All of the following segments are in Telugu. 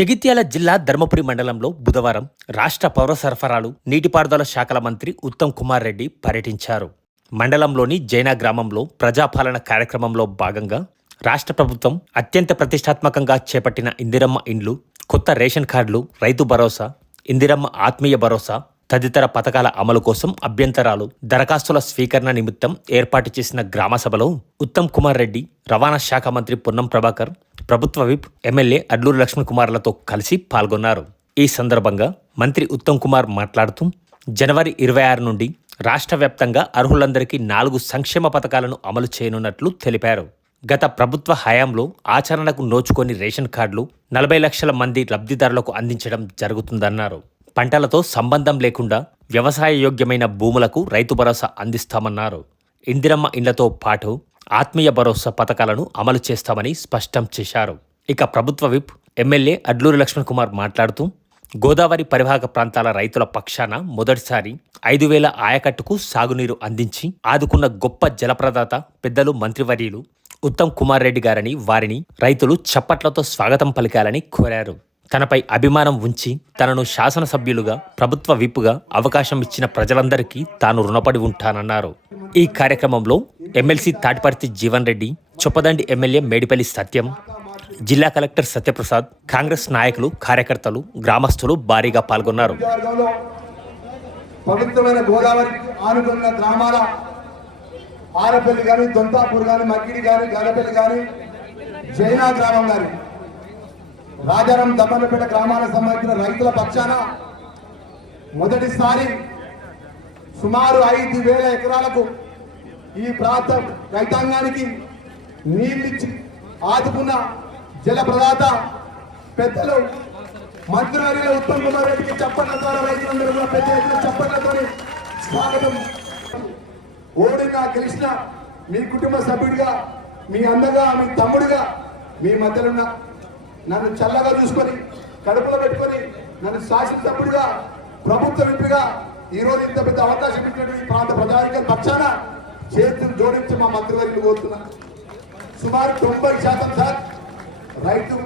జగిత్యాల జిల్లా ధర్మపురి మండలంలో బుధవారం రాష్ట్ర పౌర సరఫరాలు నీటిపారుదల శాఖల మంత్రి ఉత్తమ్ కుమార్ రెడ్డి పర్యటించారు. మండలంలోని జైనా గ్రామంలో ప్రజాపాలన కార్యక్రమంలో భాగంగా రాష్ట్ర ప్రభుత్వం అత్యంత ప్రతిష్టాత్మకంగా చేపట్టిన ఇందిరమ్మ ఇండ్లు కొత్త రేషన్ కార్డులు రైతు భరోసా ఇందిరమ్మ ఆత్మీయ భరోసా తదితర పథకాల అమలు కోసం అభ్యంతరాలు. దరఖాస్తుల స్వీకరణ నిమిత్తం ఏర్పాటు చేసిన గ్రామ సభలో ఉత్తమ్ కుమార్ రెడ్డి రవాణా శాఖ మంత్రి పొన్నం ప్రభాకర్ ప్రభుత్వ విప్ ఎమ్మెల్యే అడ్లూరు లక్ష్మీకుమార్లతో కలిసి పాల్గొన్నారు. ఈ సందర్భంగా మంత్రి ఉత్తమ్ కుమార్ మాట్లాడుతూ జనవరి ఇరవై ఆరు నుండి రాష్ట్ర వ్యాప్తంగా అర్హులందరికీ నాలుగు సంక్షేమ పథకాలను అమలు చేయనున్నట్లు తెలిపారు. గత ప్రభుత్వ హయాంలో ఆచరణకు నోచుకొని రేషన్ కార్డులు నలభై లక్షల మంది లబ్ధిదారులకు అందించడం జరుగుతుందన్నారు. పంటలతో సంబంధం లేకుండా వ్యవసాయ యోగ్యమైన భూములకు రైతు భరోసా అందిస్తామన్నారు. ఇందిరమ్మ ఇండ్లతో పాటు ఆత్మీయ భరోసా పథకాలను అమలు చేస్తామని స్పష్టం చేశారు. ఇక ప్రభుత్వ విప్ ఎమ్మెల్యే అడ్లూరు లక్ష్మణ్ కుమార్ మాట్లాడుతూ గోదావరి పరివాహక ప్రాంతాల రైతుల పక్షాన మొదటిసారి ఐదు వేల ఆయకట్టుకు సాగునీరు అందించి ఆదుకున్న గొప్ప జలప్రదాత పెద్దలు మంత్రివర్యులు ఉత్తమ్ కుమార్ రెడ్డి గారని వారిని రైతులు చప్పట్లతో స్వాగతం పలికాలని కోరారు. తనపై అభిమానం ఉంచి తనను శాసనసభ్యులుగా ప్రభుత్వ విప్పుగా అవకాశం ఇచ్చిన ప్రజలందరికీ తాను రుణపడి ఉంటానన్నారు. ఈ కార్యక్రమంలో ఎమ్మెల్సీ తాటిపర్తి జీవన్ రెడ్డి చొప్పదండి ఎమ్మెల్యే మేడిపల్లి సత్యం జిల్లా కలెక్టర్ సత్యప్రసాద్ కాంగ్రెస్ నాయకులు కార్యకర్తలు గ్రామస్తులు భారీగా పాల్గొన్నారు. పవిత్రమైన గోదావరి ఆనుకున్న గ్రామాల ఆరపల్లి కానీ దొంతాపూర్ కానీ కానీ గడపల్లి కానీ జైనా గ్రామం కానీ రాజారాం దమ్మలపేట గ్రామాలకు సంబంధించిన రైతుల పక్షాన మొదటిసారి సుమారు ఐదు వేల ఎకరాలకు ఈ ప్రాంత రైతాంగానికి నీళ్ళిచ్చి ఆదుకున్న జల ప్రదాత పెద్దలు మంత్రివర్యుల ఉత్తమ్ కుమార్ రెడ్డికి చప్పట్ల ద్వారా రైతులందరూ కూడా పెద్ద ఎత్తున చప్పట్లతో స్వాగతం. ఓడిన కృష్ణ మీ కుటుంబ సభ్యుడిగా మీ అన్నగా మీ తమ్ముడిగా మీ మధ్యలో ఉన్న నన్ను చల్లగా చూసుకొని కడుపులో పెట్టుకొని నన్ను శాసనసభ్యుడిగా ప్రభుత్వ ఇంటిగా ఈ రోజు ఇంత పెద్ద అవకాశం ఇచ్చినటువంటి ప్రాంత ప్రజానికం పక్షాన చేతులు జోడించి మా మంత్రివర్యులు కోరుతున్నా. సుమారు తొంభై శాతం సార్ రైతు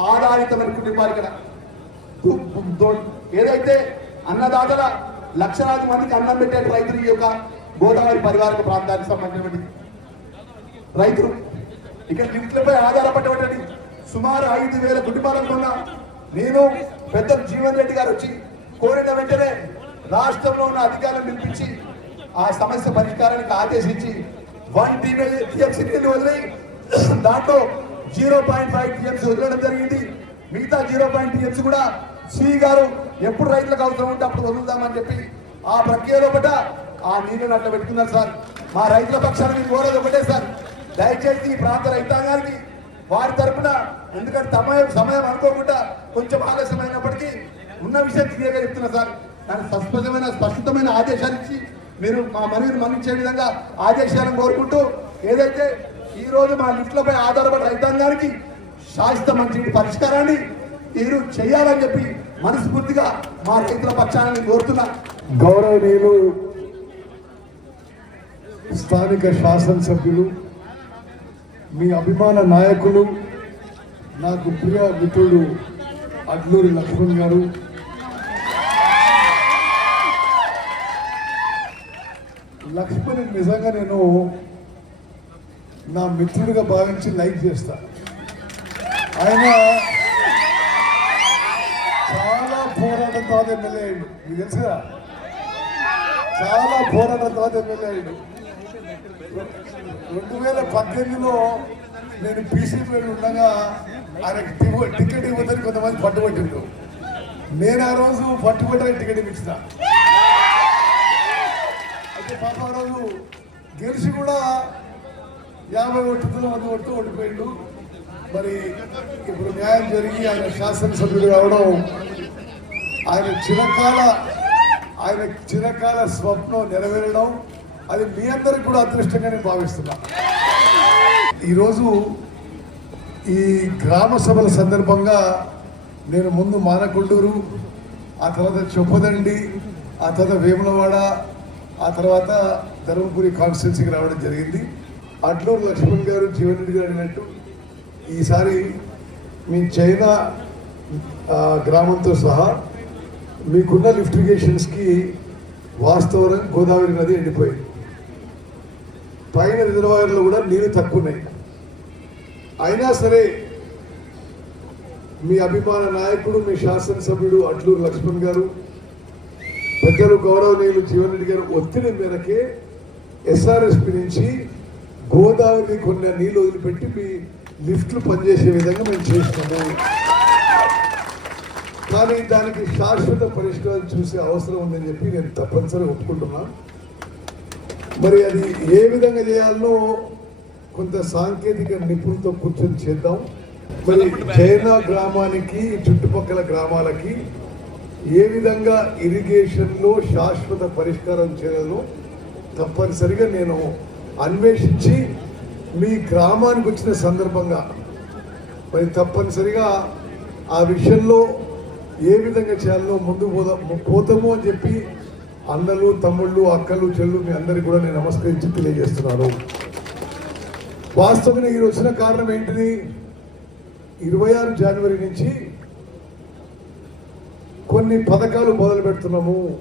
ఆధారితమైన వారు ఇక్కడ. ఏదైతే అన్నదాతల లక్షలాది మందికి అన్నం పెట్టే రైతులు ఈ యొక్క గోదావరి పరివారిక ప్రాంతానికి సంబంధించినటువంటి రైతులు ఇక్కడ లిఫ్ట్లపై ఆధారపడేటువంటి సుమారు ఐదు వేల కుటుంబాలకు ఉన్న నేను పెద్ద జీవన్ రెడ్డి గారు వచ్చి కోరిన వెంటనే రాష్ట్రంలో ఉన్న అధికారులను పిలిపించి ఆ సమస్య పరిష్కారానికి ఆదేశించి వన్ టీఎంసీ నీళ్ళు వదిలి దాంట్లో జీరో పాయింట్ ఫైవ్ టీఎంసీ వదిలడం జరిగింది. మిగతా జీరో పాయింట్ టీఎంసీ కూడా సి గారు ఎప్పుడు రైతులకు అవసరం ఉంటే అప్పుడు వదులుదామని చెప్పి ఆ ప్రక్రియలో పట్ట ఆ నీళ్ళని అట్లా పెట్టుకున్నారు సార్. మా రైతుల పక్షాన్ని కోరేది ఒకటే సార్. దయచేసి ఈ ప్రాంత రైతాంగానికి వారి తరపున ఎందుకంటే సమయం సమయం అనుకోకుండా కొంచెం ఆలస్యమైనప్పటికీ ఉన్న విషయం క్లియర్గా చెప్తున్నా సార్. దాని స్పష్టమైన స్పష్టమైన ఆదేశాలు ఇచ్చి మీరు మా మనవిని మన్నించే విధంగా ఆదేశాలను కోరుకుంటూ ఏదైతే ఈరోజు మా లిఫ్ట్లపై ఆధారపడి రైతాంగానికి శాశ్వత మంచి పరిష్కారాన్ని మీరు చేయాలని చెప్పి మనస్ఫూర్తిగా మా రైతుల పక్షాన్ని కోరుతున్నా. గౌరవనీయులు స్థానిక శాసనసభ్యులు మీ అభిమాన నాయకులు నాకు ప్రియ మిత్రుడు అడ్లూరి లక్ష్మణ్ గారు. లక్ష్మణ్ నిజంగా నేను నా మిత్రుడిగా భావించి లైక్ చేస్తా. ఆయన చాలా పోరాటం తర్వాత ఎమ్మెల్యే అయ్యాడు. మీకు తెలుసుగా? చాలా పోరాటం తర్వాత ఎమ్మెల్యే అయ్యాడు. రెండు వేల పద్దెనిమిదిలో నేను పీసీపీ ఉండగా ఆయనకి టికెట్ టికెట్ ఇవ్వదని కొంతమంది పట్టుబట్టిండు నేను ఆ రోజు పట్టుబట్టడానికి టికెట్ ఇచ్చిన అయితే పాప ఆ రోజు గెలిచి కూడా యాభై ఓటుతో వంద ఒట్టు ఓడిపోయిండు. మరి ఇప్పుడు న్యాయం జరిగి ఆయన శాసనసభ్యుడు కావడం ఆయన చిరకాల ఆయన చిరకాల స్వప్నం నెరవేరడం అది మీ అందరికి కూడా అదృష్టంగా నేను భావిస్తున్నా. ఈరోజు ఈ గ్రామ సభల సందర్భంగా నేను ముందు మానకొండూరు ఆ తర్వాత చొప్పదండి ఆ తర్వాత వేములవాడ ఆ తర్వాత ధర్మపురి కాన్స్టిట్యున్సీకి రావడం జరిగింది. అట్లూరు లక్ష్మణ్ గారు జీవన్ రెడ్డి గారు అడిగినట్టు ఈసారి మీ చైనా గ్రామంతో సహా మీకున్న లిఫ్టిగేషన్స్కి వాస్తవం గోదావరి నది ఎండిపోయింది. పైన రిజర్వాయర్లో కూడా నీరు తక్కువ ఉన్నాయి అయినా సరే మీ అభిమాన నాయకుడు మీ శాసనసభ్యుడు అట్లూరు లక్ష్మణ్ గారు పెద్దలు గౌరవనీయులు జీవన్ రెడ్డి గారు ఒత్తిడి మేరకే ఎస్ఆర్ఎస్పి నుంచి గోదావరి కొన్ని నీళ్ళు వదిలిపెట్టి మీ లిఫ్ట్లు పనిచేసే విధంగా మేము చేస్తున్నాము. కానీ దానికి శాశ్వత పరిష్కారం చూసే అవసరం ఉందని చెప్పి నేను తప్పనిసరిగా ఒప్పుకుంటున్నాను మరి అది ఏ విధంగా చేయాలనో కొంత సాంకేతిక నిపుణులతో కూర్చొని చేద్దాం. మరి చైనా గ్రామానికి చుట్టుపక్కల గ్రామాలకి ఏ విధంగా ఇరిగేషన్లో శాశ్వత పరిష్కారం చేయాలో తప్పనిసరిగా నేను అన్వేషించి మీ గ్రామానికి వచ్చిన సందర్భంగా మరి తప్పనిసరిగా ఆ విషయంలో ఏ విధంగా చేయాలో ముందు పోదా పోతాము అని చెప్పి అన్నలు తమ్ముళ్ళు అక్కలు చెల్లు మీ అందరికి కూడా నేను నమస్కరించి తెలియజేస్తున్నాను. వాస్తవంగా ఈ వచ్చిన కారణం ఏంటిది? ఇరవై ఆరు జనవరి నుంచి కొన్ని పథకాలు మొదలు పెడుతున్నాము.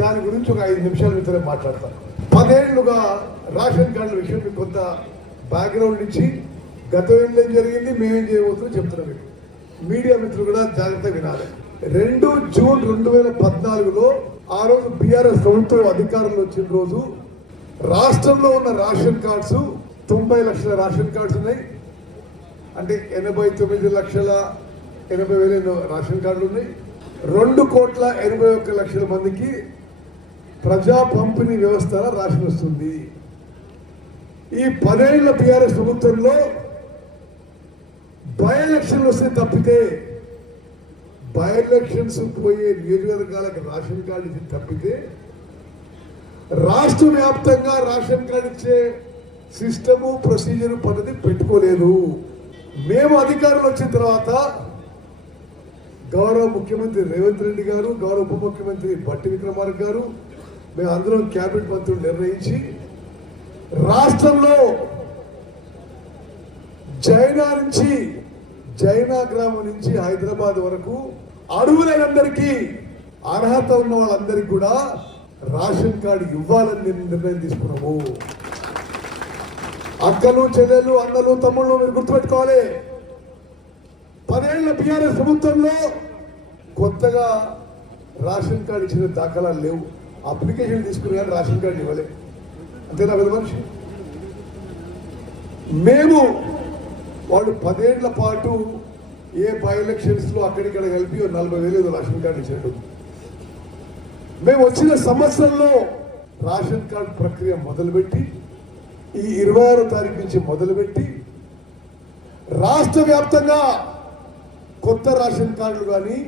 దాని గురించి ఒక ఐదు నిమిషాల మీతోనే మాట్లాడతాను పదేళ్ళుగా రేషన్ కార్డుల విషయం మీకు కొంత బ్యాక్గ్రౌండ్ ఇచ్చి గతం ఏం జరిగింది మేమేం చేయబోతున్నాం చెప్తున్నాం మీకు. మీడియా మిత్రులు కూడా జాగ్రత్తగా వినాలి. రెండు జూన్ రెండు వేల పద్నాలుగులో ఆ రోజు బీఆర్ఎస్ ప్రభుత్వం అధికారంలో వచ్చిన రోజు రాష్ట్రంలో ఉన్న రేషన్ కార్డ్స్ తొంభై లక్షల రేషన్ కార్డ్స్ ఉన్నాయి. అంటే ఎనభై తొమ్మిది లక్షల ఎనభై వేల రేషన్ కార్డులు ఉన్నాయి. రెండు కోట్ల ఎనభై ఒక్క లక్షల మందికి ప్రజా పంపిణీ వ్యవస్థ రేషన్ వస్తుంది. ఈ పదేళ్ళ బీఆర్ఎస్ ప్రభుత్వంలో బై ఎలక్షన్లు వస్తే తప్పితే బై ఎలక్షన్స్ పోయే నియోజకవర్గాలకు రేషన్ కార్డు ఇచ్చి తప్పితే రాష్ట్ర వ్యాప్తంగా రేషన్ కార్డు ఇచ్చే సిస్టము ప్రొసీజర్ పద్ధతి పెట్టుకోలేదు. మేము అధికారులు వచ్చిన తర్వాత గౌరవ ముఖ్యమంత్రి రేవంత్ రెడ్డి గారు గౌరవ ఉప ముఖ్యమంత్రి బట్టి విక్రమార్క గారు మేము అందరం క్యాబినెట్ మంత్రులు నిర్ణయించి రాష్ట్రంలో జైనా నుంచి జైనా గ్రామం నుంచి హైదరాబాద్ వరకు అడుగులందరికీ అర్హత ఉన్న వాళ్ళందరికీ కూడా రేషన్ కార్డు ఇవ్వాలని నేను నిర్ణయం తీసుకున్నాము. అక్కలు చెల్లెలు అన్నలు తమ్ముళ్ళు మీరు గుర్తుపెట్టుకోవాలి. పదేళ్ళ బీఆర్ఎస్ ప్రభుత్వంలో కొత్తగా రేషన్ కార్డు ఇచ్చిన దాఖలాలు లేవు. అప్లికేషన్ తీసుకుని కానీ రేషన్ కార్డు ఇవ్వలే. అంతేనా పెద్ద మనిషి? మేము వాళ్ళు పదేళ్ళ పాటు ఏ బై ఎలక్షన్స్లో అక్కడిక్కడ కలిపి ఓ నలభై వేలు రేషన్ కార్డు ఇచ్చినట్టు మేము వచ్చిన సంవత్సరంలో రేషన్ కార్డు ప్రక్రియ మొదలుపెట్టి ఈ ఇరవై ఆరో తారీఖు నుంచి మొదలుపెట్టి రాష్ట్ర వ్యాప్తంగా కొత్త రేషన్ కార్డులు కానీ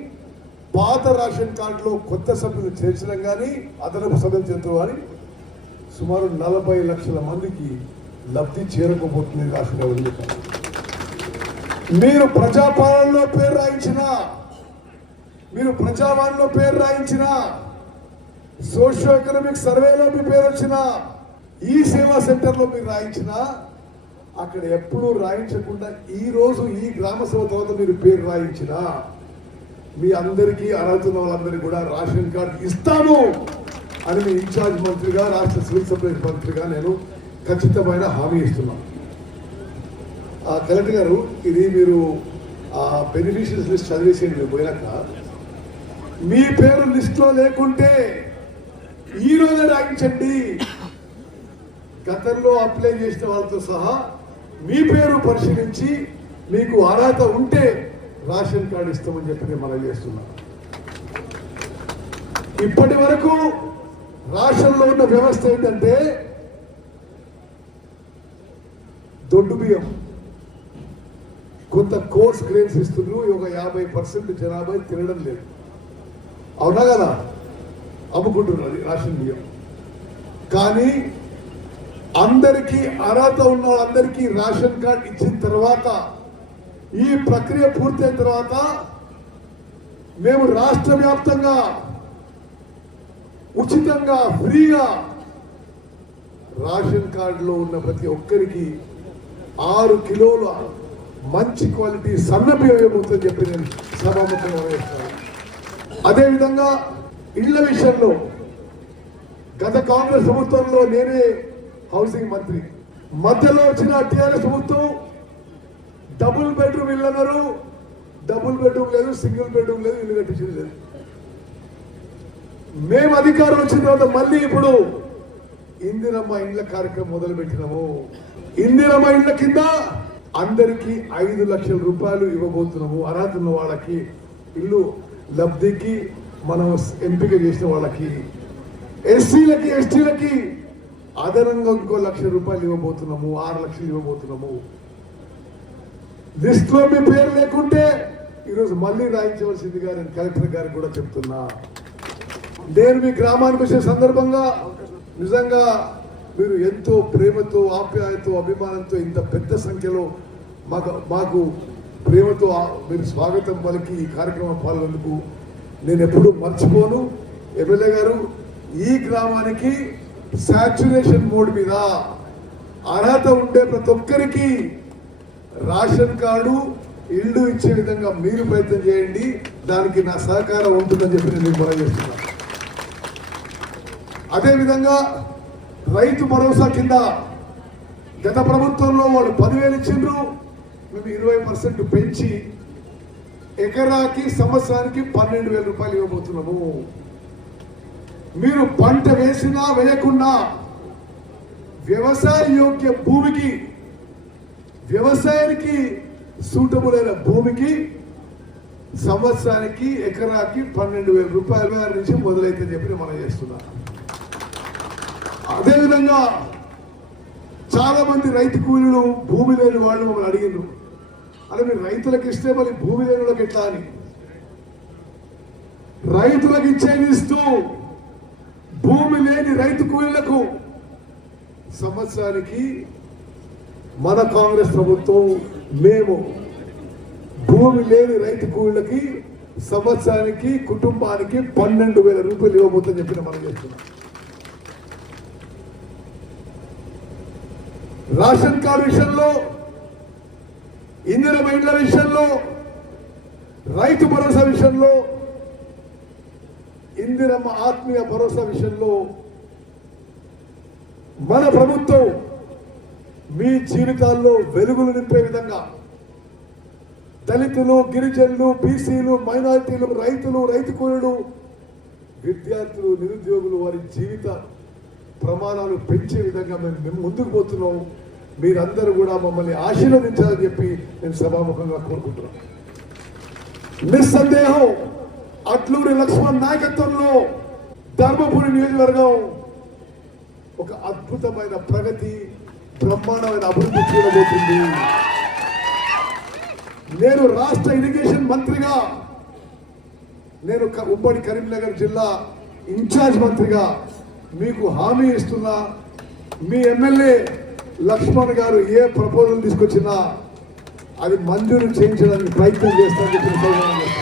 పాత రేషన్ కార్డులో కొత్త సభ్యులు చేర్చడం కానీ అదనపు సభ్యులు చేర్చడం కానీ సుమారు నలభై లక్షల మందికి లబ్ధి చేరకపోతుంది రాష్ట్ర ఎన్నికలు మీరు ప్రజాపాలనలో పేరు రాయించిన మీరు ప్రజావాణిలో పేరు రాయించినా సోషియో ఎకనామిక్ సర్వేలో మీ పేరు వచ్చిన ఈ సేవా సెంటర్లో మీరు రాయించిన అక్కడ ఎప్పుడూ రాయించకుండా ఈ రోజు ఈ గ్రామ సభ తర్వాత మీరు పేరు రాయించిన మీ అందరికీ అర్హత ఉన్న వాళ్ళందరికీ కూడా రేషన్ కార్డు ఇస్తాను అని మీ ఇన్ఛార్జ్ మంత్రిగా రాష్ట్ర సివిల్ సప్లైస్ మంత్రిగా నేను ఖచ్చితమైన హామీ ఇస్తున్నాను. కలెక్టర్ గారు ఇది మీరు ఆ బెనిఫిషియరీస్ లిస్ట్ చదివేసేయండి మీరు పోయినాక. మీ పేరు లిస్ట్లో లేకుంటే ఈ రోజే రాయించండి. గతంలో అప్లై చేసిన వాళ్ళతో సహా మీ పేరు పరిశీలించి మీకు అర్హత ఉంటే రేషన్ కార్డు ఇస్తామని చెప్పి నేను మనం చేస్తున్నాను ఇప్పటి వరకు రాష్ట్రంలో ఉన్న వ్యవస్థ ఏంటంటే దొడ్డు బియ్యం. కొంత కోర్స్ గ్రేడ్స్ ఇస్తున్నారు ఒక యాభై పర్సెంట్ జనాభా తినడం లేదు. అవునా కదా? అమ్ముకుంటున్నారు రేషన్ బియ్యం కానీ అందరికీ అర్హత ఉన్న వాళ్ళందరికీ రేషన్ కార్డ్ ఇచ్చిన తర్వాత ఈ ప్రక్రియ పూర్తయిన తర్వాత మేము రాష్ట్ర వ్యాప్తంగా ఉచితంగా ఫ్రీగా రేషన్ కార్డులో ఉన్న ప్రతి ఒక్కరికి ఆరు కిలోల మంచి క్వాలిటీ సన్నబియ్యమవుతుందని చెప్పి నేను సభాముఖంగా వేస్తాను అదేవిధంగా ఇళ్ళ విషయంలో గత కాంగ్రెస్ ప్రభుత్వంలో నేనే హౌసింగ్ మంత్రి. మధ్యలో వచ్చిన టీఆర్ఎస్ ప్రభుత్వం డబుల్ బెడ్రూమ్ ఇల్లు అన్నారు. డబుల్ బెడ్రూమ్ లేదు సింగిల్ బెడ్రూమ్ లేదు ఇల్లు కట్టించింది లేదు. మేము అధికారం వచ్చిన తర్వాత మళ్ళీ ఇప్పుడు ఇందిరమ్మ ఇండ్ల కార్యక్రమం మొదలు పెట్టినాము ఇందిరమ్మ ఇండ్ల కింద అందరికీ ఐదు లక్షల రూపాయలు ఇవ్వబోతున్నాము. అర్హత ఉన్న వాళ్ళకి ఇల్లు లబ్ధికి మనం ఎంపిక చేసిన వాళ్ళకి ఎస్సీలకి ఎస్టీలకి అదనంగా ఇంకో లక్ష రూపాయలు ఇవ్వబోతున్నాము ఆరు లక్షలు ఇవ్వబోతున్నాము. లిస్ట్లో మీ పేరు లేకుంటే ఈరోజు మళ్ళీ రాయించవలసిందిగా నేను కలెక్టర్ గారికి కూడా చెప్తున్నా. నేను మీ గ్రామానికి వచ్చే సందర్భంగా నిజంగా మీరు ఎంతో ప్రేమతో ఆప్యాయతో అభిమానంతో ఇంత పెద్ద సంఖ్యలో మాకు మాకు ప్రేమతో మీరు స్వాగతం పలికి ఈ కార్యక్రమం పాల్గొందుకు నేను ఎప్పుడూ మర్చిపోను. ఎమ్మెల్యే గారు ఈ గ్రామానికి సాచురేషన్ మోడ్ మీద అర్హత ఉండే ప్రతి ఒక్కరికి రేషన్ కార్డు ఇల్లు ఇచ్చే విధంగా మీరు ప్రయత్నం చేయండి. దానికి నా సహకారం ఉంటుందని చెప్పి నేను మీకు మనం చేస్తున్నాను అదేవిధంగా రైతు భరోసా కింద గత ప్రభుత్వంలో వాళ్ళు పదివేలు ఇచ్చిండ్రు. మేము ఇరవై పర్సెంట్ పెంచి ఎకరాకి సంవత్సరానికి పన్నెండు వేల రూపాయలు ఇవ్వబోతున్నాము. మీరు పంట వేసినా వేయకున్నా వ్యవసాయ యోగ్య భూమికి వ్యవసాయానికి సూటబుల్ అయిన భూమికి సంవత్సరానికి ఎకరాకి పన్నెండు వేల రూపాయల నుంచి మొదలైతే చెప్పి మనం చేస్తున్నాం. అదేవిధంగా చాలా మంది రైతు కూలీలు భూమి లేని వాళ్ళు మమ్మల్ని అడిగినారు అరే మీరు రైతులకు ఇస్తే మరి భూమి లేని ఎట్లా అని? రైతులకు ఇచ్చేది ఇస్తూ భూమి లేని రైతు కూలీలకు సంవత్సరానికి మన కాంగ్రెస్ ప్రభుత్వం మేము భూమి లేని రైతు కూలీలకి సంవత్సరానికి కుటుంబానికి పన్నెండు వేల రూపాయలు ఇవ్వబోతుందని చెప్పిన మనం చేస్తున్నాం. రాషన్ కార్డు విషయంలో ఇందిర మహిళల విషయంలో రైతు భరోసా విషయంలో ఇందిరమ్మ ఆత్మీయ భరోసా విషయంలో మన ప్రభుత్వం మీ జీవితాల్లో వెలుగులు నింపే విధంగా దళితులు గిరిజనులు బీసీలు మైనారిటీలు రైతులు రైతు కూలీలు విద్యార్థులు నిరుద్యోగులు వారి జీవిత ప్రమాణాలు పెంచే విధంగా మేము ముందుకు పోతున్నాం. మీరందరూ కూడా మమ్మల్ని ఆశీర్వదించాలని చెప్పి నేను సభాముఖంగా కోరుకుంటున్నాను. నిస్సందేహం అట్లూరి లక్ష్మణ్ నాయకత్వంలో ధర్మపురి నియోజకవర్గం ఒక అద్భుతమైన ప్రగతి బ్రహ్మాండమైన అభివృద్ధి చూడబోతుంది. నేను రాష్ట్ర ఇరిగేషన్ మంత్రిగా నేను ఉమ్మడి కరీంనగర్ జిల్లా ఇన్ఛార్జ్ మంత్రిగా మీకు హామీ ఇస్తున్నా. మీ ఎమ్మెల్యే లక్ష్మణ్ గారు ఏ ప్రపోజల్ తీసుకొచ్చినా అది మంజూరు చేయించడానికి ప్రయత్నం చేస్తానని చెప్పి